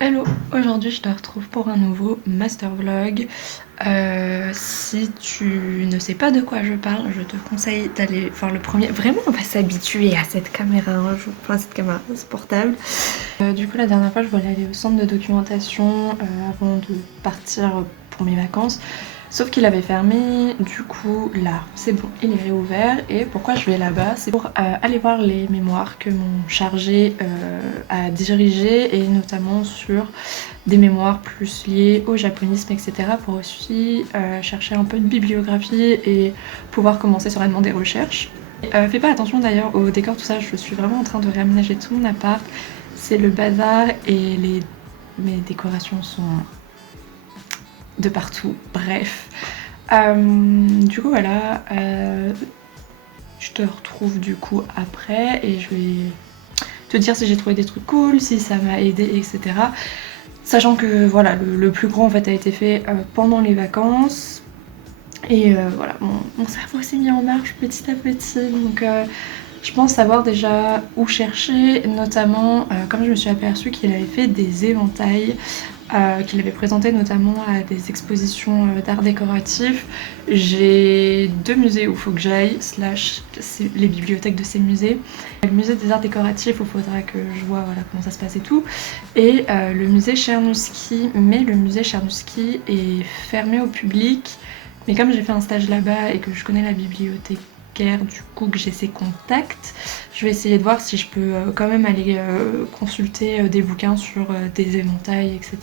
Hello, aujourd'hui je te retrouve pour un nouveau master vlog. Si tu ne sais pas de quoi je parle, je te conseille d'aller voir le premier. Vraiment, on va s'habituer à cette caméra un jour, enfin cette caméra, c'est portable. Du coup, la dernière fois, je voulais aller au centre de documentation avant de partir pour mes vacances. Sauf qu'il avait fermé, du coup là c'est bon, il est réouvert. Et pourquoi je vais là-bas? C'est pour aller voir les mémoires que mon chargé a dirigées, et notamment sur des mémoires plus liées au japonisme, etc. pour aussi chercher un peu de bibliographie et pouvoir commencer sereinement des recherches. Fais pas attention d'ailleurs au décor, tout ça, je suis vraiment en train de réaménager tout mon appart. C'est le bazar et mes décorations sont de partout, bref. Du coup voilà, je te retrouve du coup après et je vais te dire si j'ai trouvé des trucs cool, si ça m'a aidé, etc. Sachant que voilà, le plus grand en fait a été fait pendant les vacances. Et voilà, mon cerveau s'est mis en marche petit à petit, donc je pense savoir déjà où chercher, notamment comme je me suis aperçue qu'il avait fait des éventails, qu'il avait présenté notamment à des expositions d'art décoratif. J'ai 2 musées où il faut que j'aille, slash les bibliothèques de ces musées. Le musée des arts décoratifs où il faudra que je vois voilà, comment ça se passe et tout, et le musée Czernuski, mais le musée Czernuski est fermé au public. Mais comme j'ai fait un stage là-bas et que je connais la bibliothécaire, du coup que j'ai ses contacts, je vais essayer de voir si je peux quand même aller consulter des bouquins sur des éventails, etc.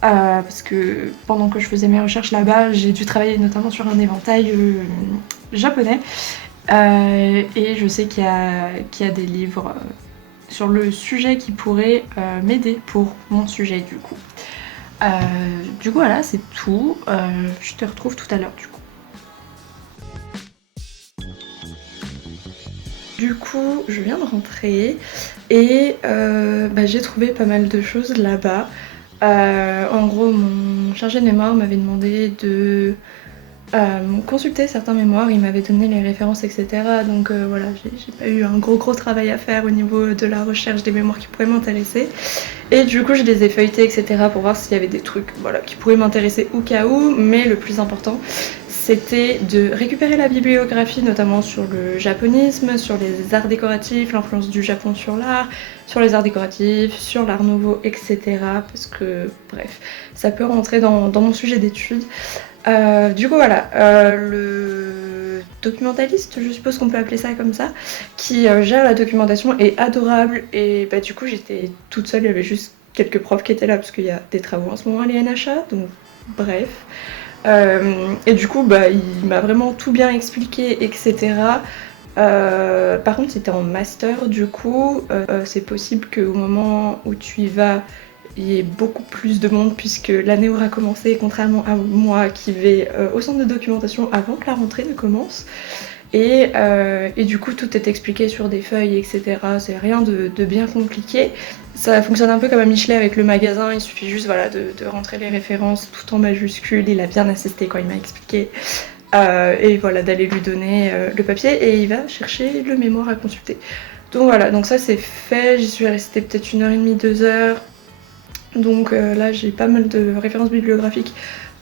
Parce que pendant que je faisais mes recherches là-bas, j'ai dû travailler notamment sur un éventail japonais. Et je sais qu'il y a des livres sur le sujet qui pourraient m'aider pour mon sujet du coup. Du coup voilà, c'est tout. Je te retrouve tout à l'heure du coup. Du coup, je viens de rentrer et j'ai trouvé pas mal de choses là-bas. En gros, mon chargé de mémoire m'avait demandé de consulter certains mémoires, il m'avait donné les références, etc. Donc voilà, j'ai pas eu un gros travail à faire au niveau de la recherche des mémoires qui pourraient m'intéresser. Et du coup, je les ai feuilletés, etc. pour voir s'il y avait des trucs voilà, qui pourraient m'intéresser au cas où. Mais le plus important, c'était de récupérer la bibliographie, notamment sur le japonisme, sur les arts décoratifs, l'influence du Japon sur l'art, sur les arts décoratifs, sur l'art nouveau, etc. Parce que, bref, ça peut rentrer dans mon sujet d'études. Du coup, voilà, le documentaliste, je suppose qu'on peut appeler ça comme ça, qui gère la documentation est adorable. Et bah, du coup, j'étais toute seule, il y avait juste quelques profs qui étaient là parce qu'il y a des travaux en ce moment à l'INHA, donc bref. Et du coup, bah, il m'a vraiment tout bien expliqué, etc. Par contre, c'était en master, du coup, c'est possible qu'au moment où tu y vas, il y ait beaucoup plus de monde puisque l'année aura commencé, contrairement à moi qui vais au centre de documentation avant que la rentrée ne commence. Et du coup, tout est expliqué sur des feuilles, etc. C'est rien de bien compliqué. Ça fonctionne un peu comme à Michelet avec le magasin, il suffit juste voilà, de rentrer les références tout en majuscule. Il a bien insisté quand il m'a expliqué. Et voilà, d'aller lui donner le papier et il va chercher le mémoire à consulter. Donc voilà, donc ça c'est fait, j'y suis restée peut-être 1h30, 2h. Donc là j'ai pas mal de références bibliographiques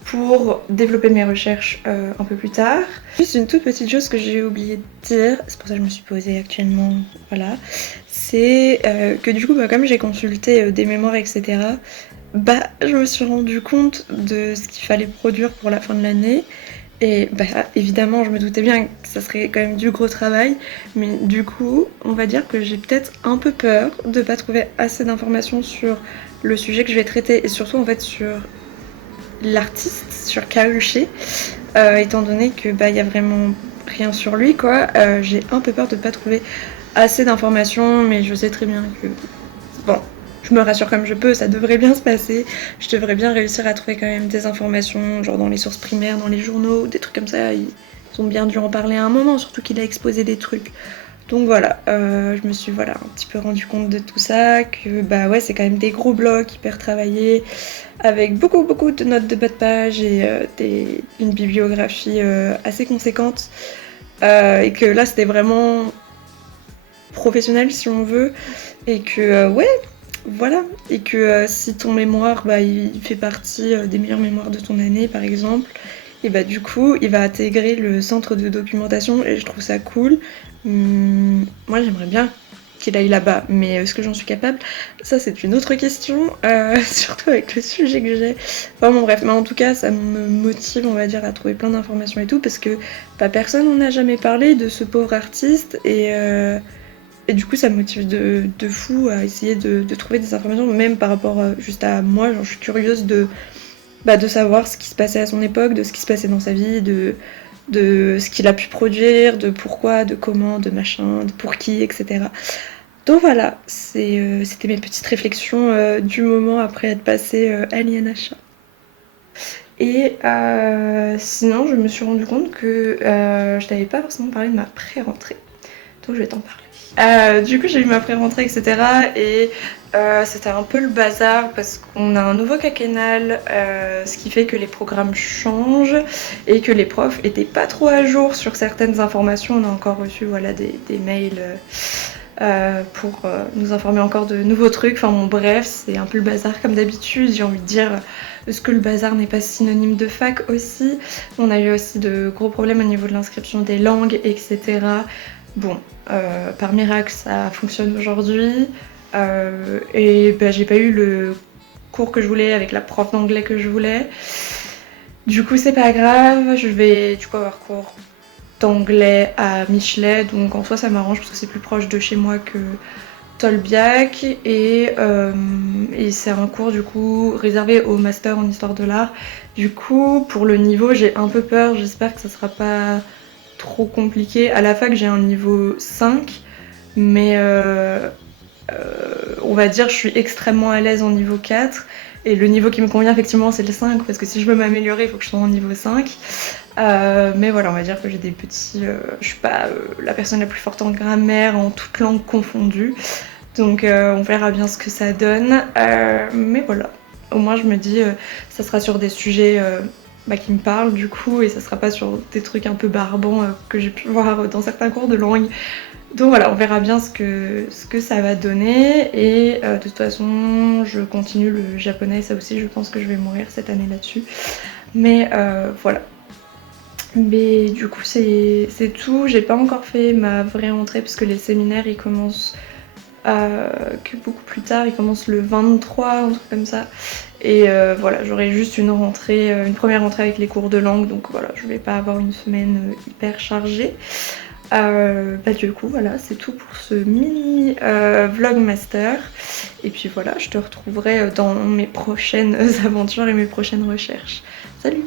pour développer mes recherches un peu plus tard. Juste une toute petite chose que j'ai oublié de dire, c'est pour ça que je me suis posée actuellement, voilà, c'est que du coup comme j'ai consulté des mémoires, etc., je me suis rendu compte de ce qu'il fallait produire pour la fin de l'année. Et évidemment, je me doutais bien que ça serait quand même du gros travail, mais du coup, on va dire que j'ai peut-être un peu peur de pas trouver assez d'informations sur le sujet que je vais traiter, et surtout en fait sur l'artiste, sur Karushi, étant donné que y a vraiment rien sur lui, quoi. J'ai un peu peur de pas trouver assez d'informations, mais je sais très bien que bon, je me rassure comme je peux, ça devrait bien se passer. Je devrais bien réussir à trouver quand même des informations, genre dans les sources primaires, dans les journaux, des trucs comme ça. Ils ont bien dû en parler à un moment, surtout qu'il a exposé des trucs. Donc voilà, je me suis un petit peu rendu compte de tout ça, que ouais, c'est quand même des gros blocs hyper travaillés, avec beaucoup de notes de bas de page et une bibliographie assez conséquente. Et que là, c'était vraiment professionnel si on veut, et que ouais, voilà, et que si ton mémoire, il fait partie des meilleures mémoires de ton année par exemple, et du coup il va intégrer le centre de documentation et je trouve ça cool. Moi j'aimerais bien qu'il aille là-bas, mais est-ce que j'en suis capable? Ça c'est une autre question, surtout avec le sujet que j'ai. Enfin bon bref, mais en tout cas ça me motive on va dire à trouver plein d'informations et tout, parce que personne n'en a jamais parlé de ce pauvre artiste, et du coup, ça me motive de fou à essayer de trouver des informations, même par rapport juste à moi. Genre, je suis curieuse de savoir ce qui se passait à son époque, de ce qui se passait dans sa vie, de ce qu'il a pu produire, de pourquoi, de comment, de machin, de pour qui, etc. Donc voilà, c'était mes petites réflexions du moment après être passée à l'INHA. Et sinon, je me suis rendu compte que je n'avais pas forcément parlé de ma pré-rentrée. Donc je vais t'en parler. Du coup j'ai eu ma pré-rentrée etc. Et c'était un peu le bazar parce qu'on a un nouveau quinquennal, ce qui fait que les programmes changent et que les profs étaient pas trop à jour sur certaines informations. On a encore reçu voilà, des mails pour nous informer encore de nouveaux trucs. Enfin bon bref, c'est un peu le bazar comme d'habitude. J'ai envie de dire, est-ce que le bazar n'est pas synonyme de fac aussi? On a eu aussi de gros problèmes au niveau de l'inscription des langues etc. Bon, par miracle ça fonctionne aujourd'hui, et j'ai pas eu le cours que je voulais avec la prof d'anglais que je voulais. Du coup c'est pas grave, je vais du coup avoir cours d'anglais à Michelet, donc en soi ça m'arrange parce que c'est plus proche de chez moi que Tolbiac, et c'est un cours du coup réservé au master en histoire de l'art. Du coup pour le niveau j'ai un peu peur, j'espère que ça sera pas trop compliqué. À la fac j'ai un niveau 5, mais on va dire je suis extrêmement à l'aise en niveau 4, et le niveau qui me convient effectivement c'est le 5, parce que si je veux m'améliorer il faut que je sois en niveau 5. Mais voilà, on va dire que j'ai des petits... je suis pas la personne la plus forte en grammaire, en toutes langues confondues, donc on verra bien ce que ça donne. Mais voilà, au moins je me dis ça sera sur des sujets qui me parlent du coup, et ça sera pas sur des trucs un peu barbants que j'ai pu voir dans certains cours de langue. Donc voilà, on verra bien ce que ça va donner, et de toute façon je continue le japonais, ça aussi je pense que je vais mourir cette année là-dessus. Mais voilà. Mais du coup c'est tout, j'ai pas encore fait ma vraie rentrée parce que les séminaires ils commencent que beaucoup plus tard, ils commencent le 23, un truc comme ça. Et voilà, j'aurai juste une rentrée, une première rentrée avec les cours de langue, donc voilà, je vais pas avoir une semaine hyper chargée. Du coup voilà, c'est tout pour ce mini vlog master, et puis voilà, je te retrouverai dans mes prochaines aventures et mes prochaines recherches. Salut!